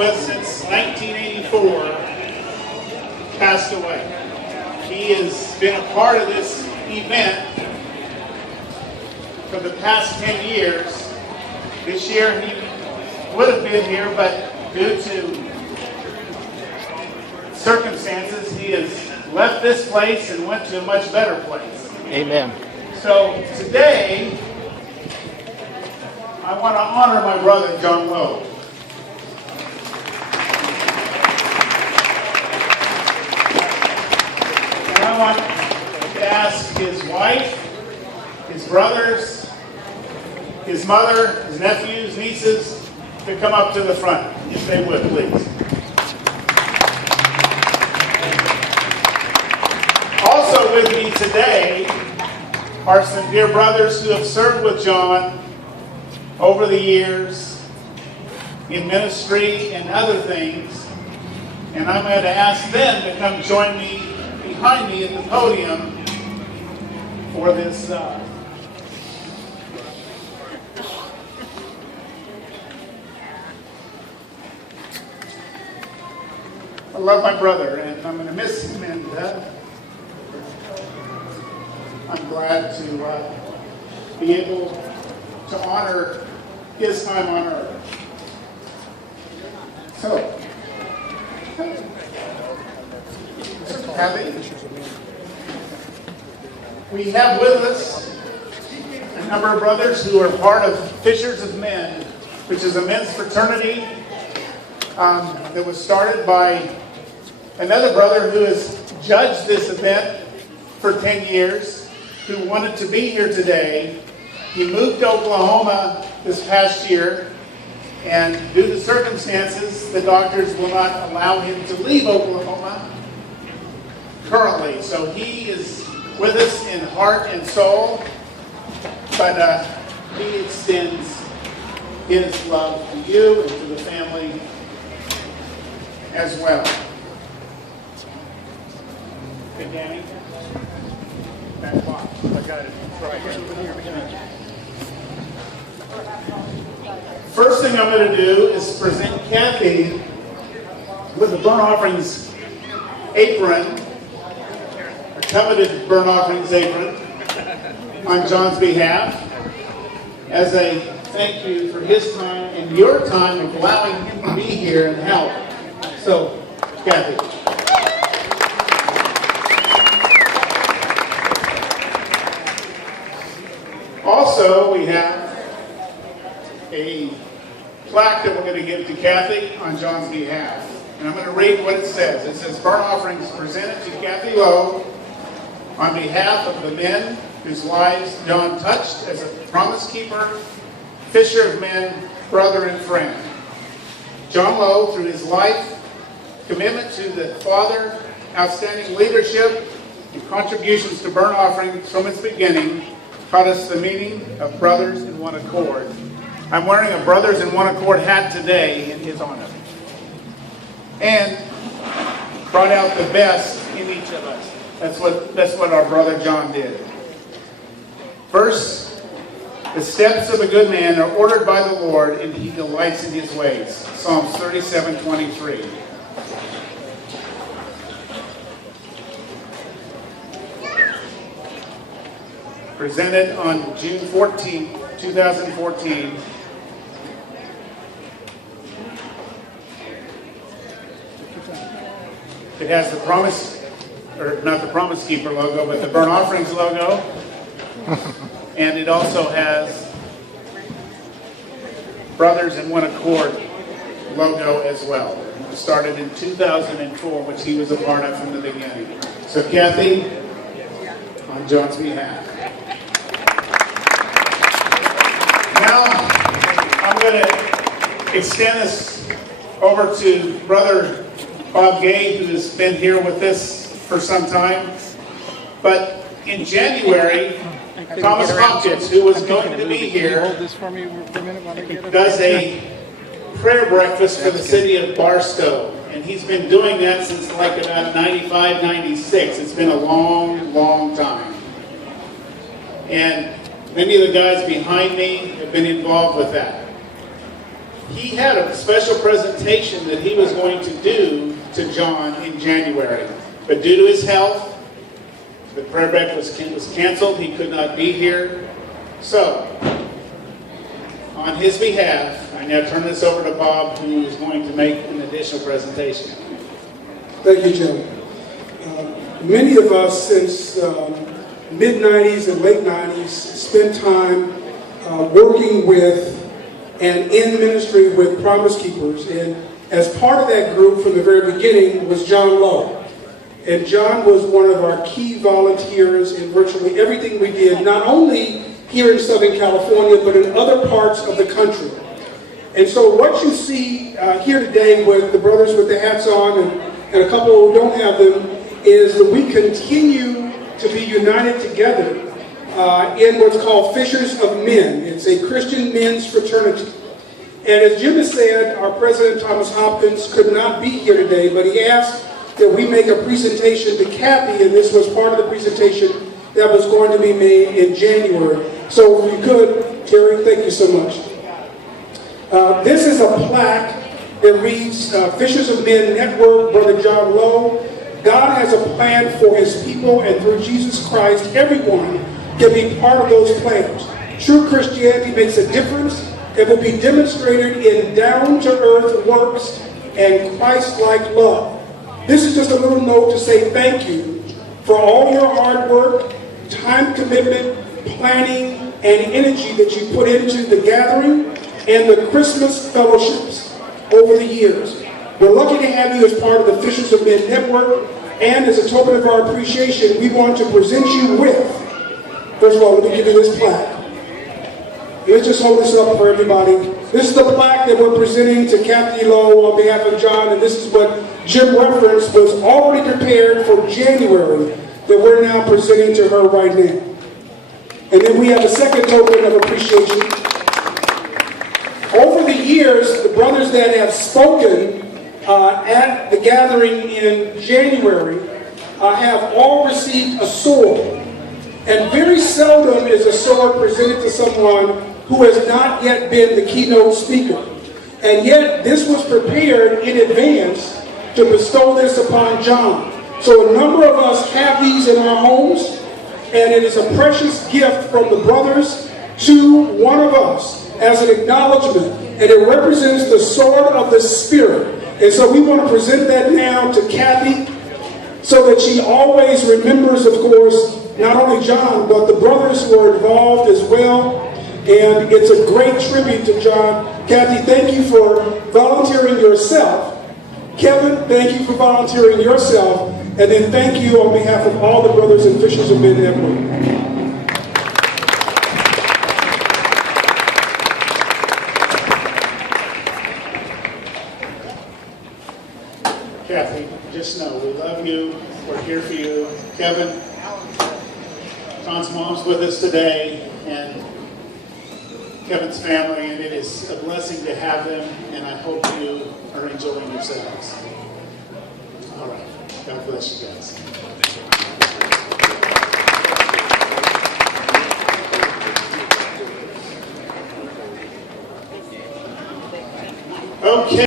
with since 1984, passed away. He has been a part of this event for the past 10 years. This year he would have been here, but due to circumstances, he has left this place and went to a much better place. Amen. So today, I want to honor my brother, John Lough. And I want to ask his wife, his brothers, his mother, his nephews, nieces, to come up to the front, if they would, please. Also with me today are some dear brothers who have served with John over the years in ministry and other things. And I'm going to ask them to come join me behind me at the podium for this I love my brother, and I'm going to miss him, and I'm glad to be able to honor his time on earth. So, Cathi, we have with us a number of brothers who are part of Fishers of Men, which is a men's fraternity that was started by another brother who has judged this event for 10 years, who wanted to be here today. He moved to Oklahoma this past year, and due to circumstances, the doctors will not allow him to leave Oklahoma currently. So he is with us in heart and soul, but he extends his love to you and to the family as well. Okay, Danny? Back box. I got it. First thing I'm going to do is present Cathi with the burnt offerings apron, a coveted burnt offerings apron, on John's behalf, as a thank you for his time and your time of allowing him to be here and help. So, Cathi. Also, we have a plaque that we're going to give to Cathi on John's behalf. And I'm going to read what it says. It says, burnt offerings presented to Cathi Lough on behalf of the men whose lives John touched as a promise keeper, fisher of men, brother and friend. John Lough, through his life, commitment to the Father, outstanding leadership, and contributions to burnt offerings from its beginning, taught us the meaning of brothers in one accord. I'm wearing a Brothers in One Accord hat today in his honor. And brought out the best in each of us. That's what our brother John did. First, the steps of a good man are ordered by the Lord, and he delights in his ways. Psalms 37:23. Presented on June 14, 2014. It has the promise, or not the Promise Keeper logo, but the Burnt Offerings logo. And it also has Brothers in One Accord logo as well. It started in 2004, which he was a part of from the beginning. So Cathi, on John's behalf. Now, I'm going to extend this over to Brother Bob Gay, who has been here with us for some time. But in January, Thomas Hopkins, who was going to be here, does a prayer breakfast for the city of Barstow. And he's been doing that since like about 95, 96. It's been a long, long time. And many of the guys behind me have been involved with that. he had a special presentation that he was going to do to John in January. But due to his health, the prayer breakfast was canceled. He could not be here. So, on his behalf, I now turn this over to Bob, who is going to make an additional presentation. Thank you, Jim. Many of us since mid-90s and late 90s spent time working with and in ministry with Promise Keepers. And as part of that group from the very beginning was John Lough. And John was one of our key volunteers in virtually everything we did, not only here in Southern California, but in other parts of the country. And so what you see here today with the brothers with the hats on and a couple who don't have them is that we continue to be united together in what's called Fishers of Men. It's a Christian men's fraternity. And as Jim has said, our president, Thomas Hopkins, could not be here today, but he asked that we make a presentation to Cathi, and this was part of the presentation that was going to be made in January. So if you could, Terry, thank you so much. This is a plaque that reads, Fishers of Men Network, Brother John Lough. God has a plan for his people, and through Jesus Christ, everyone can be part of those plans. True Christianity makes a difference. It will be demonstrated in down-to-earth works and Christ-like love. This is just a little note to say thank you for all your hard work, time commitment, planning, and energy that you put into the gathering and the Christmas fellowships over the years. We're lucky to have you as part of the Fishers of Men Network, and as a token of our appreciation, we want to present you with, first of all, let me give you this plaque. Let's just hold this up for everybody. This is the plaque that we're presenting to Cathi Lough on behalf of John, and this is what Jim referenced was already prepared for January that we're now presenting to her right now. And then we have a second token of appreciation. Over the years, the brothers that have spoken at the gathering in January have all received a sword. And very seldom is a sword presented to someone who has not yet been the keynote speaker. And yet, this was prepared in advance to bestow this upon John. So a number of us have these in our homes, and it is a precious gift from the brothers to one of us as an acknowledgement. And it represents the sword of the Spirit. And so we want to present that now to Cathi so that she always remembers, of course, not only John, but the brothers who are involved as well. And it's a great tribute to John. Cathi, thank you for volunteering yourself. Kevin, thank you for volunteering yourself. And then thank you on behalf of all the brothers and Fishers of Men Network. Cathi, just know we love you. We're here for you. Kevin, John's mom's with us today, and Kevin's family, and it is a blessing to have them, and I hope you are enjoying yourselves. All right. God bless you guys. Okay.